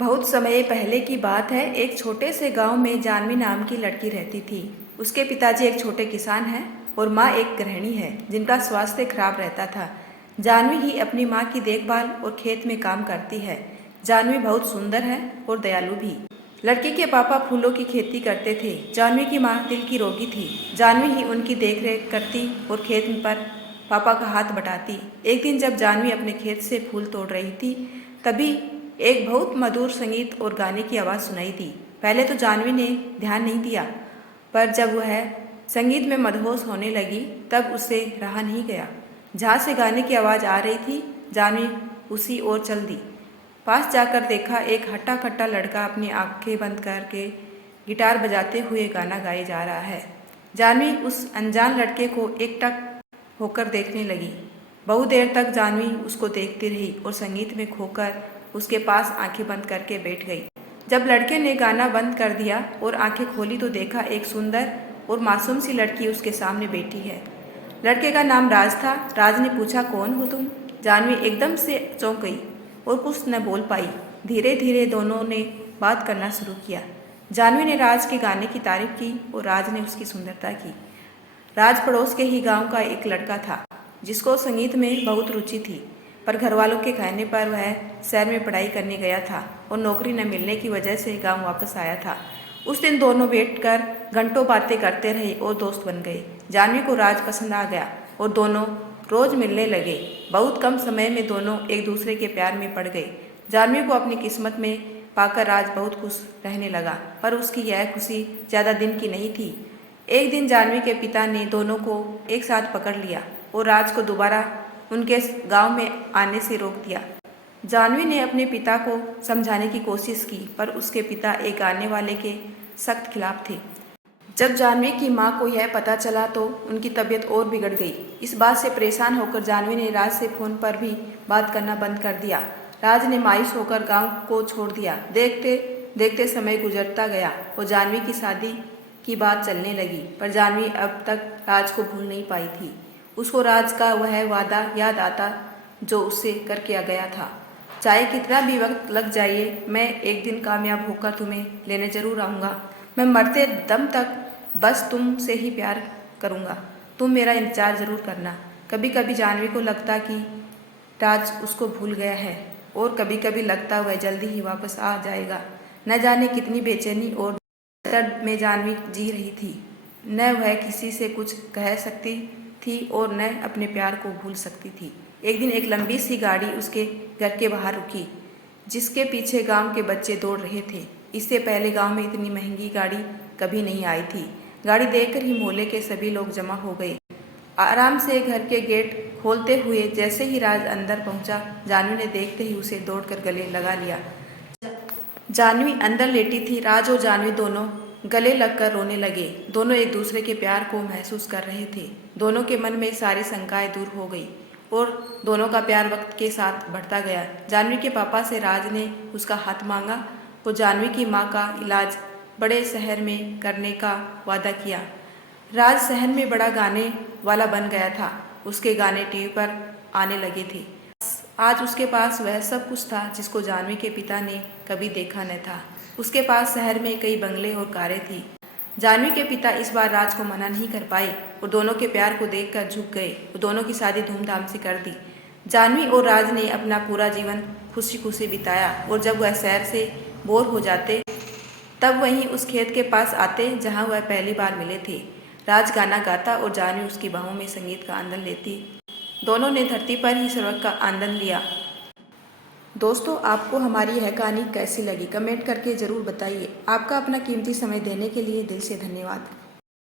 बहुत समय पहले की बात है। एक छोटे से गांव में जानवी नाम की लड़की रहती थी। उसके पिताजी एक छोटे किसान हैं और माँ एक गृहिणी है जिनका स्वास्थ्य खराब रहता था। जानवी ही अपनी माँ की देखभाल और खेत में काम करती है। जानवी बहुत सुंदर है और दयालु भी। लड़की के पापा फूलों की खेती करते थे। जानवी की माँ दिल की रोगी थी। जानवी ही उनकी देखरेख करती और खेत पर पापा का हाथ बटाती। एक दिन जब जानवी अपने खेत से फूल तोड़ रही थी, तभी एक बहुत मधुर संगीत और गाने की आवाज़ सुनाई दी। पहले तो जानवी ने ध्यान नहीं दिया, पर जब वह संगीत में मदहोश होने लगी तब उसे रहा नहीं गया। जहाँ से गाने की आवाज़ आ रही थी, जानवी उसी ओर चल दी। पास जाकर देखा, एक हट्टा कट्टा लड़का अपनी आंखें बंद करके गिटार बजाते हुए गाना गाए जा रहा है। जानवी उस अनजान लड़के को एकटक होकर देखने लगी। बहुत देर तक जानवी उसको देखती रही और संगीत में खोकर उसके पास आंखें बंद करके बैठ गई। जब लड़के ने गाना बंद कर दिया और आंखें खोली तो देखा एक सुंदर और मासूम सी लड़की उसके सामने बैठी है। लड़के का नाम राज था। राज ने पूछा, कौन हो तुम? जानवी एकदम से चौंक गई और कुछ न बोल पाई। धीरे धीरे दोनों ने बात करना शुरू किया। जानवी ने राज के गाने की तारीफ की और राज ने उसकी सुंदरता की। राज पड़ोस के ही गांव का एक लड़का था जिसको संगीत में बहुत रुचि थी, पर घर वालों के कहने पर वह शहर में पढ़ाई करने गया था और नौकरी न मिलने की वजह से गांव वापस आया था। उस दिन दोनों बैठकर घंटों बातें करते रहे और दोस्त बन गए। जानवी को राज पसंद आ गया और दोनों रोज मिलने लगे। बहुत कम समय में दोनों एक दूसरे के प्यार में पड़ गए। जानवी को अपनी किस्मत में पाकर राज बहुत खुश रहने लगा, पर उसकी यह खुशी ज़्यादा दिन की नहीं थी। एक दिन जानवी के पिता ने दोनों को एक साथ पकड़ लिया और राज को दोबारा उनके गांव में आने से रोक दिया। जानवी ने अपने पिता को समझाने की कोशिश की, पर उसके पिता एक गाने वाले के सख्त खिलाफ थे। जब जानवी की मां को यह पता चला तो उनकी तबीयत और बिगड़ गई। इस बात से परेशान होकर जानवी ने राज से फोन पर भी बात करना बंद कर दिया। राज ने मायूस होकर गांव को छोड़ दिया। देखते देखते समय गुजरता गया और जानवी की शादी की बात चलने लगी, पर जानवी अब तक राज को भूल नहीं पाई थी। उसको राज का वह वादा याद आता जो उससे करके गया था। चाहे कितना भी वक्त लग जाए, मैं एक दिन कामयाब होकर तुम्हें लेने जरूर आऊँगा। मैं मरते दम तक बस तुमसे ही प्यार करूँगा। तुम मेरा इंतजार जरूर करना। कभी कभी जानवी को लगता कि राज उसको भूल गया है और कभी कभी लगता वह जल्दी ही वापस आ जाएगा। न जाने कितनी बेचैनी और दर्द में जानवी जी रही थी। न वह किसी से कुछ कह सकती थी और न अपने प्यार को भूल सकती थी। एक दिन एक लंबी सी गाड़ी उसके घर के बाहर रुकी, जिसके पीछे गांव के बच्चे दौड़ रहे थे। इससे पहले गांव में इतनी महंगी गाड़ी कभी नहीं आई थी। गाड़ी देखकर ही मोहल्ले के सभी लोग जमा हो गए। आराम से घर के गेट खोलते हुए जैसे ही राज अंदर पहुंचा, जानवी ने देखते ही उसे दौड़कर गले लगा लिया। जानवी अंदर लेटी थी। राज और जानवी दोनों गले लगकर रोने लगे। दोनों एक दूसरे के प्यार को महसूस कर रहे थे। दोनों के मन में सारी शंकाएं दूर हो गई और दोनों का प्यार वक्त के साथ बढ़ता गया। जानवी के पापा से राज ने उसका हाथ मांगा और जानवी की माँ का इलाज बड़े शहर में करने का वादा किया। राज शहर में बड़ा गाने वाला बन गया था। उसके गाने टीवी पर आने लगे थे। आज उसके पास वह सब कुछ था जिसको जानवी के पिता ने कभी देखा न था। उसके पास शहर में कई बंगले और कारें थी। जानवी के पिता इस बार राज को मना नहीं कर पाए और दोनों के प्यार को देखकर झुक गए और दोनों की शादी धूमधाम से कर दी। जानवी और राज ने अपना पूरा जीवन खुशी खुशी बिताया और जब वह शहर से बोर हो जाते तब वहीं उस खेत के पास आते जहां वह पहली बार मिले थे। राज गाना गाता और जानवी उसकी बाहों में संगीत का आनंद लेती। दोनों ने धरती पर ही स्वर्ग का आनंद लिया। दोस्तों, आपको हमारी यह कहानी कैसी लगी कमेंट करके ज़रूर बताइए। आपका अपना कीमती समय देने के लिए दिल से धन्यवाद।